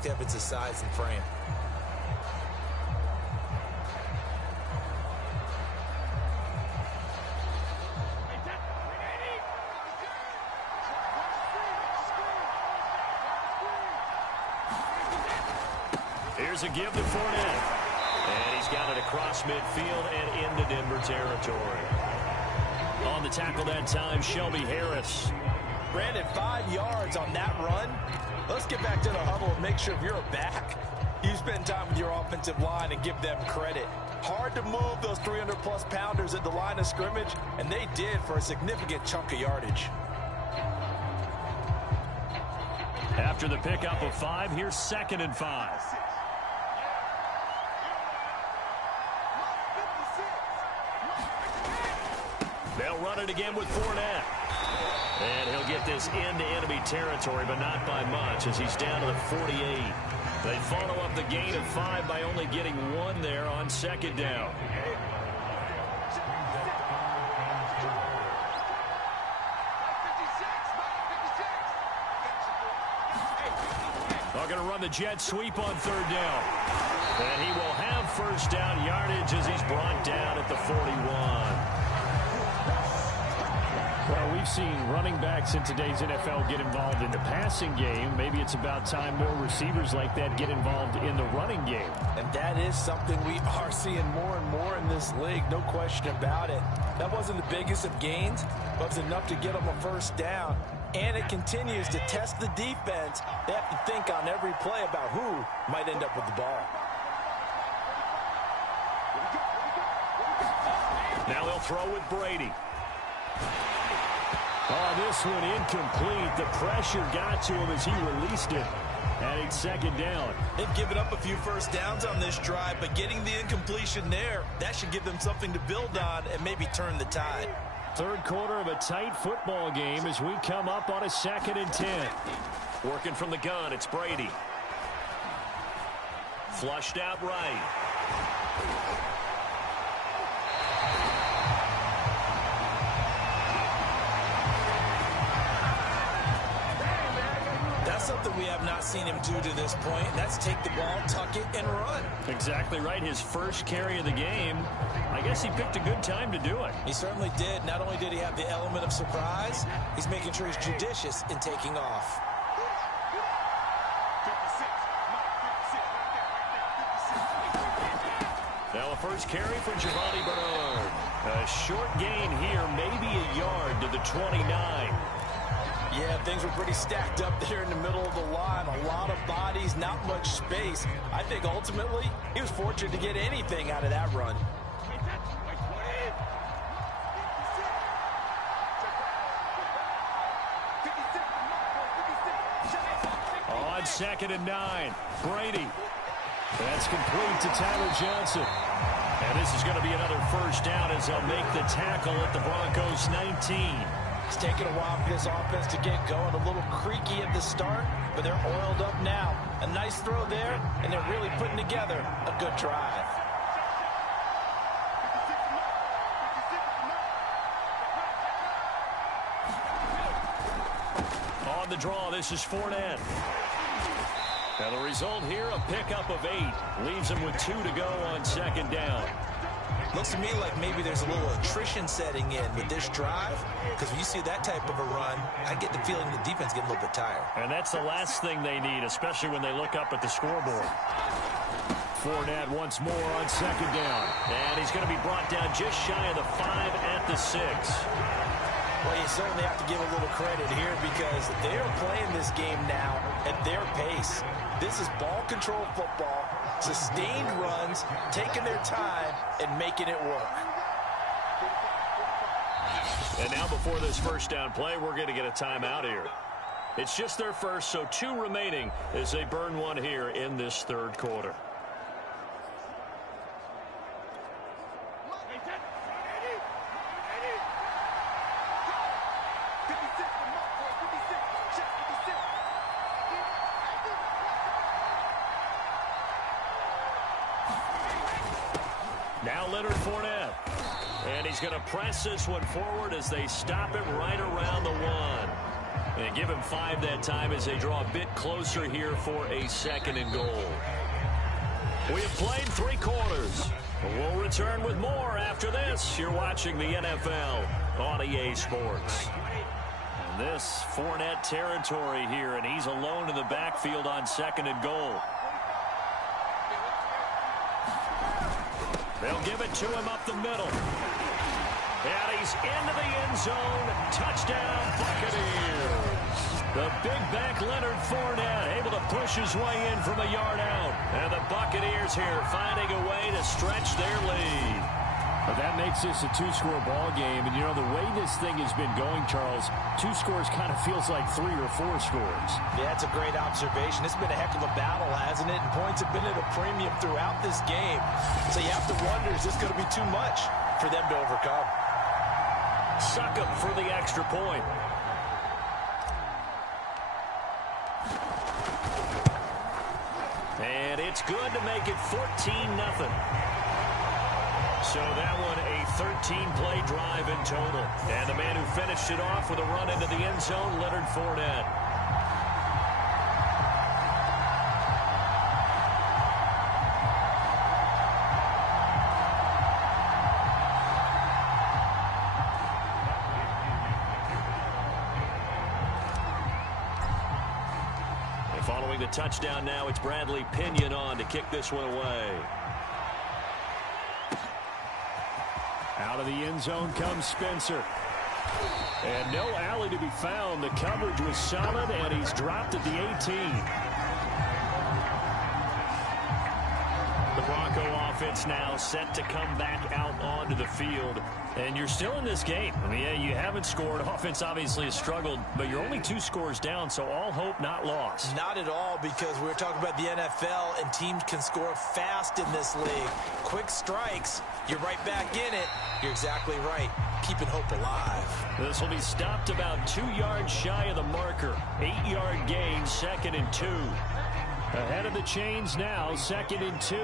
impact have its size and frame. Here's a give to Fournette. And he's got it across midfield and into Denver territory. On the tackle that time, Shelby Harris. Brandon, 5 yards on that run. Let's get back to the huddle and make sure if you're a back, you spend time with your offensive line and give them credit. Hard to move those 300-plus pounders at the line of scrimmage, and they did for a significant chunk of yardage. After the pickup of 5, here's 2nd and 5. They'll run it again with Fournette. And he'll get this into enemy territory, but not by much as he's down to the 48. They follow up the gain of 5 by only getting 1 there on 2nd down. They're going to run the jet sweep on 3rd down. And he will have 1st down yardage as he's brought down at the 41. Well, we've seen running backs in today's NFL get involved in the passing game. Maybe it's about time more receivers like that get involved in the running game. And that is something we are seeing more and more in this league, no question about it. That wasn't the biggest of gains, but it was enough to get them a 1st down. And it continues to test the defense. They have to think on every play about who might end up with the ball. Now they'll throw with Brady. Oh, this one incomplete. The pressure got to him as he released it. Adding 2nd down. They've given up a few 1st downs on this drive, but getting the incompletion there, that should give them something to build on and maybe turn the tide. 3rd quarter of a tight football game as we come up on a 2nd and 10. Working from the gun, it's Brady. Flushed out right. That's something we have not seen him do to this point. That's take the ball, tuck it, and run. Exactly right. His 1st carry of the game. I guess he picked a good time to do it. He certainly did. Not only did he have the element of surprise, he's making sure he's judicious in taking off. Now a 1st carry for Giovanni Bernard. A short gain here, maybe a yard to the 29. Yeah, things were pretty stacked up there in the middle of the line. A lot of bodies, not much space. I think ultimately he was fortunate to get anything out of that run. On 2nd and 9, Brady. That's complete to Tyler Johnson. And this is going to be another 1st down as they'll make the tackle at the Broncos 19. It's taken a while for this offense to get going. A little creaky at the start, but they're oiled up now. A nice throw there, and they're really putting together a good drive. On the draw, this is Fournette. And the result here, a pickup of 8. Leaves him with 2 to go on 2nd down. Looks to me like maybe there's a little attrition setting in with this drive, because when you see that type of a run, I get the feeling the defense getting a little bit tired. And that's the last thing they need, especially when they look up at the scoreboard. Fournette once more on 2nd down. And he's going to be brought down just shy of the 5 at the 6. Well, you certainly have to give a little credit here because they are playing this game now at their pace. This is ball control football, sustained runs, taking their time, and making it work. And now before this 1st down play, we're going to get a timeout here. It's just their 1st, so 2 remaining as they burn 1 here in this 3rd quarter. Now Leonard Fournette. And he's going to press this one forward as they stop it right around the 1. And give him 5 that time as they draw a bit closer here for a 2nd and goal. We have played 3 quarters. We'll return with more after this. You're watching the NFL on EA Sports. And this Fournette territory here, and he's alone in the backfield on 2nd and goal. They'll give it to him up the middle. And he's into the end zone. Touchdown, Buccaneers. The big back Leonard Fournette able to push his way in from a yard out. And the Buccaneers here finding a way to stretch their lead. But that makes this a 2-score ball game. And, you know, the way this thing has been going, Charles, 2 scores kind of feels like 3 or 4 scores. Yeah, it's a great observation. It's been a heck of a battle, hasn't it? And points have been at a premium throughout this game. So you have to wonder, is this going to be too much for them to overcome? Suck up for the extra point. And it's good to make it 14-0. So that one a 13-play drive in total. And the man who finished it off with a run into the end zone, Leonard Fournette. And following the touchdown now, it's Bradley Pinion on to kick this one away. Out of the end zone comes Spencer. And no alley to be found. The coverage was solid, and he's dropped at the 18. The Bronco offense now set to come back out onto the field. And you're still in this game. I mean, yeah, you haven't scored. Offense obviously has struggled, but you're only 2 scores down, so all hope not lost. Not at all, because we're talking about the NFL, and teams can score fast in this league. Quick strikes, you're right back in it. You're exactly right. Keeping hope alive. This will be stopped about 2 yards shy of the marker. 8-yard gain, 2nd and 2. Ahead of the chains now, 2nd and 2.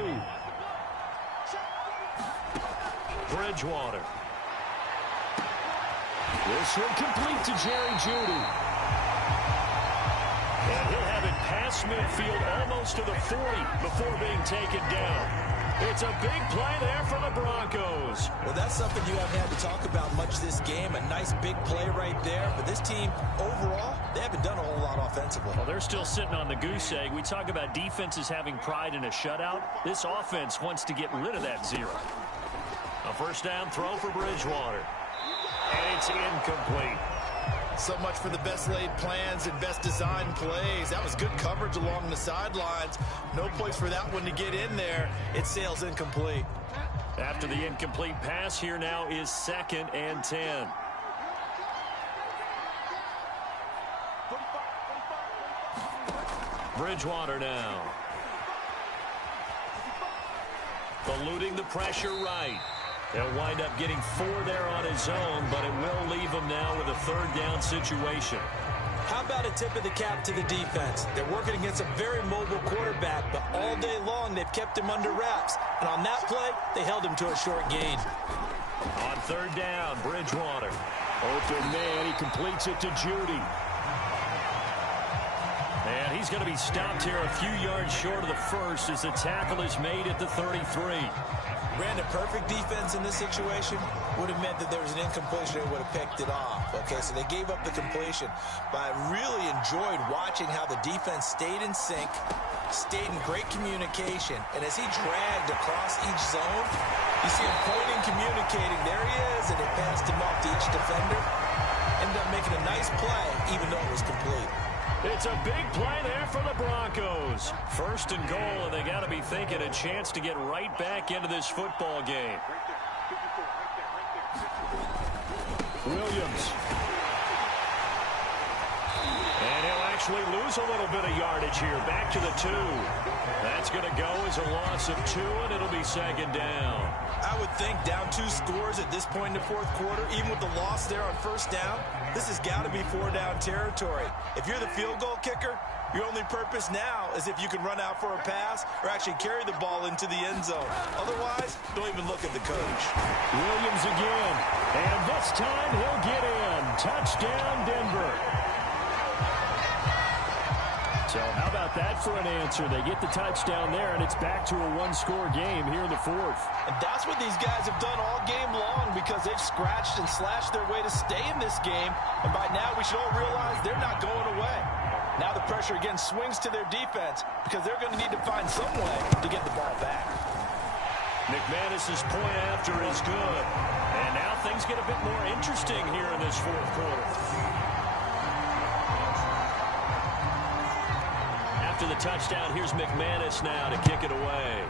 Bridgewater. This one complete to Jerry Jeudy. And he'll have it past midfield almost to the 40 before being taken down. It's a big play there for the Broncos. Well, that's something you haven't had to talk about much this game. A nice big play right there. But this team, overall, they haven't done a whole lot offensively. Well, they're still sitting on the goose egg. We talk about defenses having pride in a shutout. This offense wants to get rid of that 0. A first down throw for Bridgewater. And it's incomplete. So much for the best laid plans and best designed plays. That was good coverage along the sidelines. No place for that one to get in there. It sails incomplete. After the incomplete pass, here now is 2nd and 10. Bridgewater now. Eluding the pressure right. He'll wind up getting 4 there on his own, but it will leave him now with a 3rd down situation. How about a tip of the cap to the defense? They're working against a very mobile quarterback, but all day long they've kept him under wraps. And on that play, they held him to a short gain. On 3rd down, Bridgewater. Open man, he completes it to Jeudy. And he's going to be stopped here a few yards short of the 1st as the tackle is made at the 33. Ran a perfect defense in this situation. Would have meant that there was an incompletion and would have picked it off. Okay, so they gave up the completion. But I really enjoyed watching how the defense stayed in sync, stayed in great communication. And as he dragged across each zone, you see him pointing, communicating. There he is, and they passed him off to each defender. Ended up making a nice play, even though it was complete. It's a big play there for the Broncos. 1st and goal, and they got to be thinking a chance to get right back into this football game. Williams. And he'll actually lose a little bit of yardage here. Back to the 2. That's going to go as a loss of 2, and it'll be 2nd down. I would think down 2 scores at this point in the 4th quarter, even with the loss there on 1st down, this has got to be 4-down territory. If you're the field goal kicker, your only purpose now is if you can run out for a pass or actually carry the ball into the end zone. Otherwise, don't even look at the coach. Williams again. And this time he'll get in. Touchdown, Denver. So how about that for an answer? They get the touchdown there, and it's back to a one-score game here in the fourth. And that's what these guys have done all game long because they've scratched and slashed their way to stay in this game. And by now, we should all realize they're not going away. Now the pressure again swings to their defense because they're going to need to find some way to get the ball back. McManus's point after is good. And now things get a bit more interesting here in this fourth quarter. After the touchdown, here's McManus now to kick it away.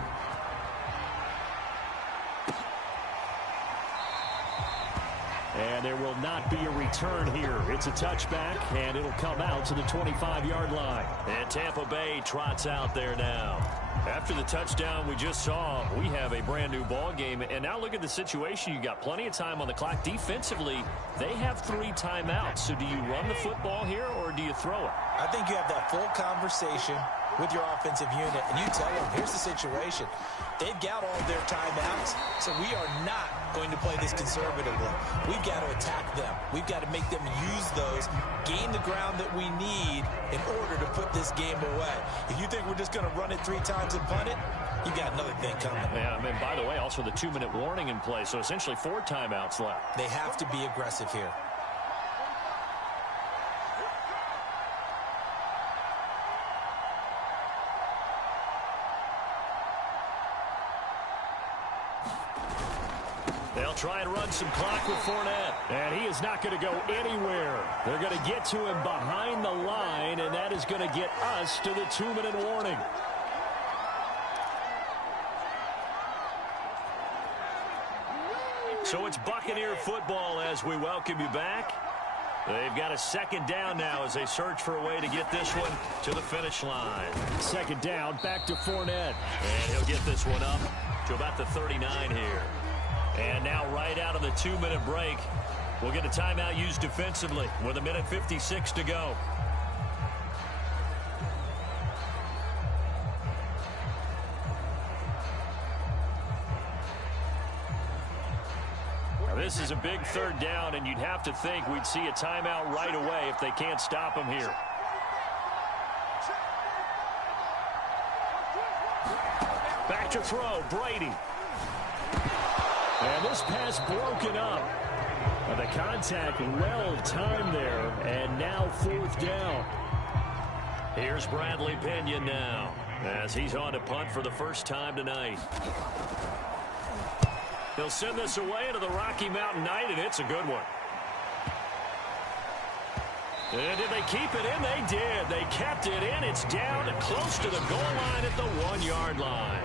And there will not be a return here. It's a touchback, and it'll come out to the 25-yard line. And Tampa Bay trots out there now. After the touchdown we just saw, we have a brand-new ball game. And now look at the situation. You got plenty of time on the clock. Defensively, they have 3 timeouts. So do you run the football here, or do you throw it? I think you have that full conversation with your offensive unit, and you tell them, here's the situation. They've got all their timeouts, so we are not going to play this conservatively. We've got to attack them. We've got to make them use those, gain the ground that we need in order to put this game away. If you think we're just going to run it 3 times and punt it, you got another thing coming. Yeah, I mean, by the way, also the 2-minute warning in play, so essentially 4 timeouts left. They have to be aggressive here. They'll try and run some clock with Fournette. And he is not going to go anywhere. They're going to get to him behind the line, and that is going to get us to the 2-minute warning. So it's Buccaneer football as we welcome you back. They've got a second down now as they search for a way to get this one to the finish line. Second down, back to Fournette. And he'll get this one up to about the 39 here. And now right out of the 2-minute break, we'll get a timeout used defensively with 1:56 to go. Now this is a big third down, and you'd have to think we'd see a timeout right away if they can't stop him here. Back to throw, Brady. And this pass broken up. The contact well timed there, and now 4th down. Here's Bradley Pinion now as he's on to punt for the first time tonight. They'll send this away into the Rocky Mountain Night, and it's a good one. And did they keep it in? They did. They kept it in. It's down close to the goal line at the 1-yard line.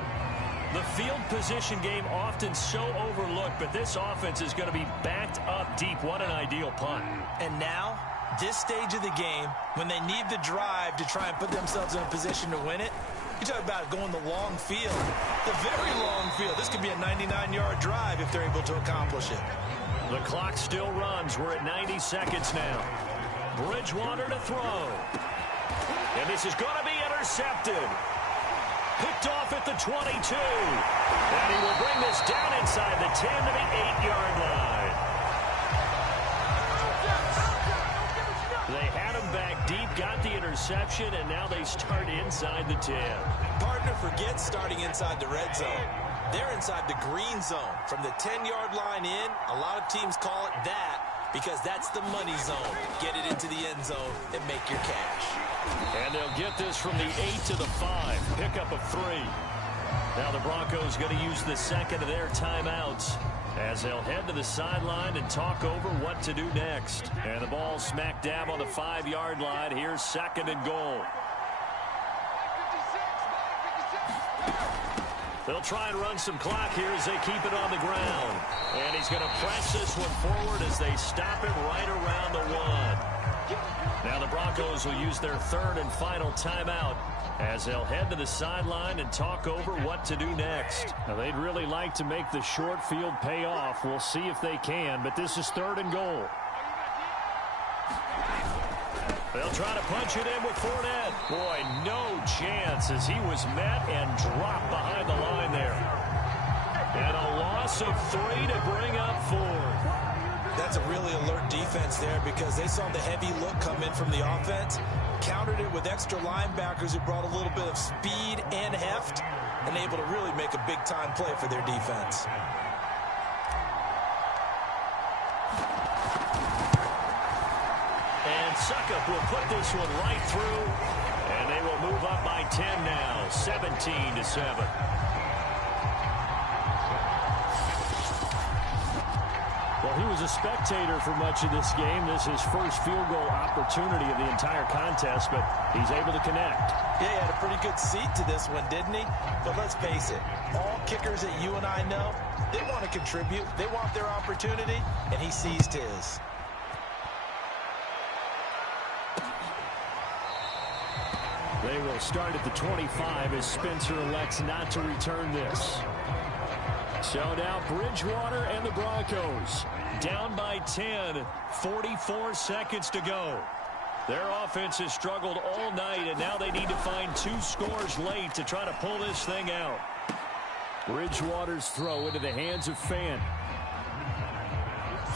The field position game often so overlooked, but this offense is going to be backed up deep. What an ideal punt. And now, this stage of the game, when they need the drive to try and put themselves in a position to win it, you talk about going the long field, the very long field. This could be a 99-yard drive if they're able to accomplish it. The clock still runs. We're at 90 seconds now. Bridgewater to throw. And this is going to be intercepted. Picked off at the 22. And he will bring this down inside the 10 to the 8-yard line. They had him back deep, got the interception, and now they start inside the 10. Partner forgets starting inside the red zone. They're inside the green zone. From the 10-yard line in, a lot of teams call it that because that's the money zone. Get it into the end zone and make your cash. And they'll get this from the 8 to the 5. Pickup of 3. Now the Broncos going to use the second of their timeouts as they'll head to the sideline and talk over what to do next. And the ball smack dab on the 5-yard line. Here's 2nd and goal. They'll try and run some clock here as they keep it on the ground. And he's going to press this one forward as they stop it right around the 1. Now the Broncos will use their 3rd and final timeout as they'll head to the sideline and talk over what to do next. Now they'd really like to make the short field pay off. We'll see if they can, but this is 3rd and goal. They'll try to punch it in with Fournette. Boy, no chance as he was met and dropped behind the line there. And a loss of 3 to bring up 4. That's a really alert defense there because they saw the heavy look come in from the offense, countered it with extra linebackers who brought a little bit of speed and heft, and able to really make a big-time play for their defense. And Suckup will put this one right through, and they will move up by 10 now, 17-7. Well, he was a spectator for much of this game. This is his first field goal opportunity of the entire contest, but he's able to connect. Yeah, he had a pretty good seat to this one, didn't he? But let's face it, all kickers that you and I know, they want to contribute. They want their opportunity, and he seized his. They will start at the 25 as Spencer elects not to return this. So now Bridgewater and the Broncos down by 10, 44 seconds to go. Their offense has struggled all night, and now they need to find 2 scores late to try to pull this thing out. Bridgewater's throw into the hands of Fan.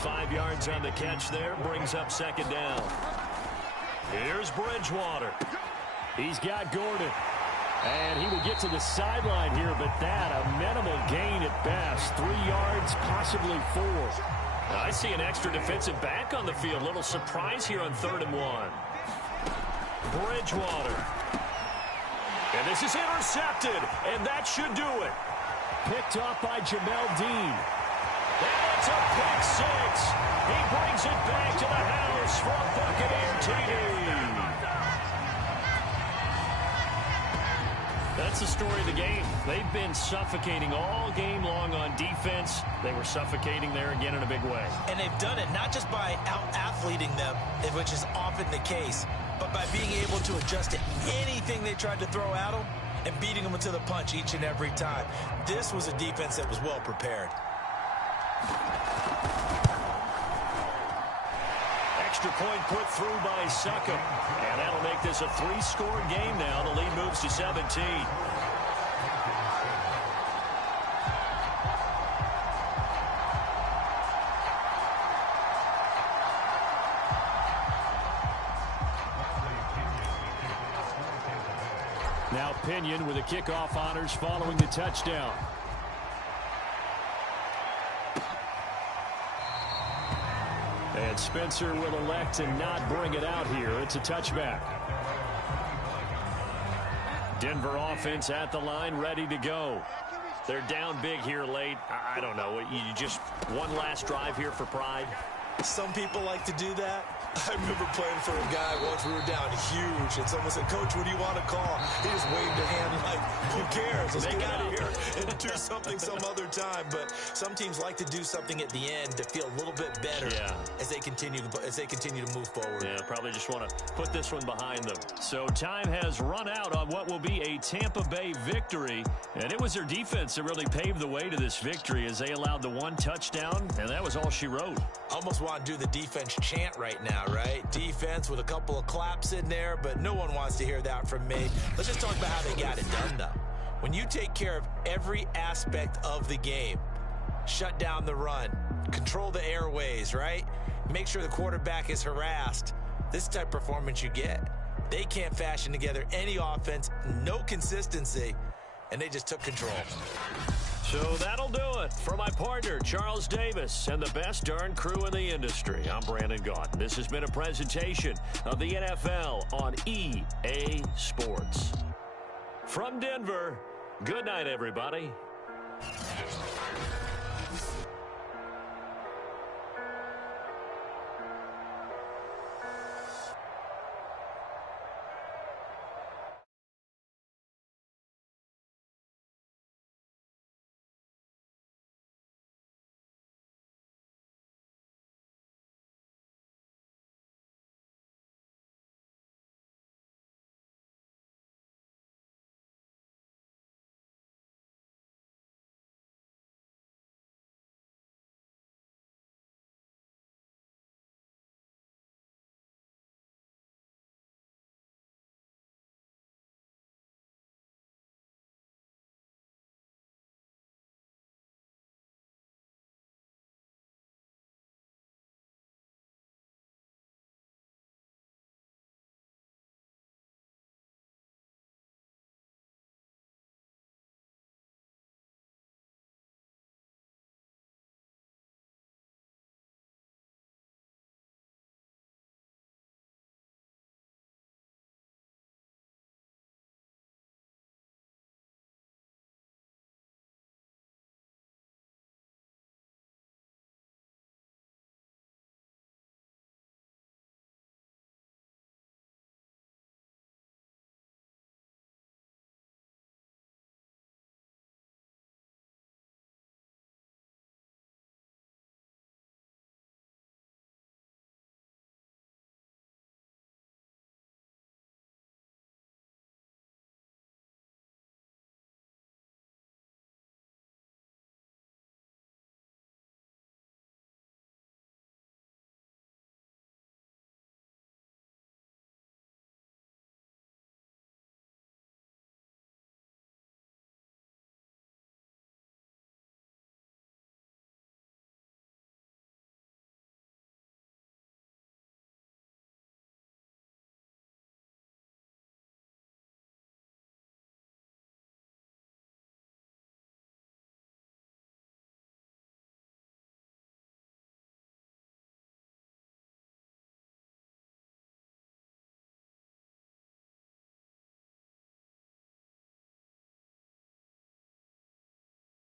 5 yards on the catch there, brings up second down. Here's Bridgewater. He's got Gordon. And he will get to the sideline here, but that a minimal gain at best. 3 yards, possibly 4. I see an extra defensive back on the field. Little surprise here on 3rd and 1. Bridgewater. And this is intercepted, and that should do it. Picked off by Jamel Dean. That's a pick 6. He brings it back to the house for a Buccaneer TD. That's the story of the game. They've been suffocating all game long on defense. They were suffocating there again in a big way. And they've done it not just by out-athleting them, which is often the case, but by being able to adjust to anything they tried to throw at them and beating them to the punch each and every time. This was a defense that was well prepared. Extra point put through by Suckup. And that'll make this a 3-score game now. The lead moves to 17. Now Pinion with the kickoff honors following the touchdown. And Spencer will elect to not bring it out here. It's a touchback. Denver offense at the line, ready to go. They're down big here late. I don't know. You just one last drive here for pride. Some people like to do that. I remember playing for a guy once. We were down huge, and someone said, "Coach, what do you want to call?" He just waved a hand like, "Who cares? Let's get out of here and do something some other time." But some teams like to do something at the end to feel a little bit better as they continue to move forward. Yeah, probably just want to put this one behind them. So time has run out on what will be a Tampa Bay victory, and it was their defense that really paved the way to this victory as they allowed the 1 touchdown, and that was all she wrote. Almost want to do the defense chant right now, right? Defense with a couple of claps in there, but no one wants to hear that from me. Let's just talk about how they got it done, though. When you take care of every aspect of the game, shut down the run, control the airways, right? Make sure the quarterback is harassed. This type of performance you get. They can't fashion together any offense, no consistency, and they just took control. So that'll do it for my partner, Charles Davis, and the best darn crew in the industry. I'm Brandon Gaudin. This has been a presentation of the NFL on EA Sports. From Denver, good night, everybody.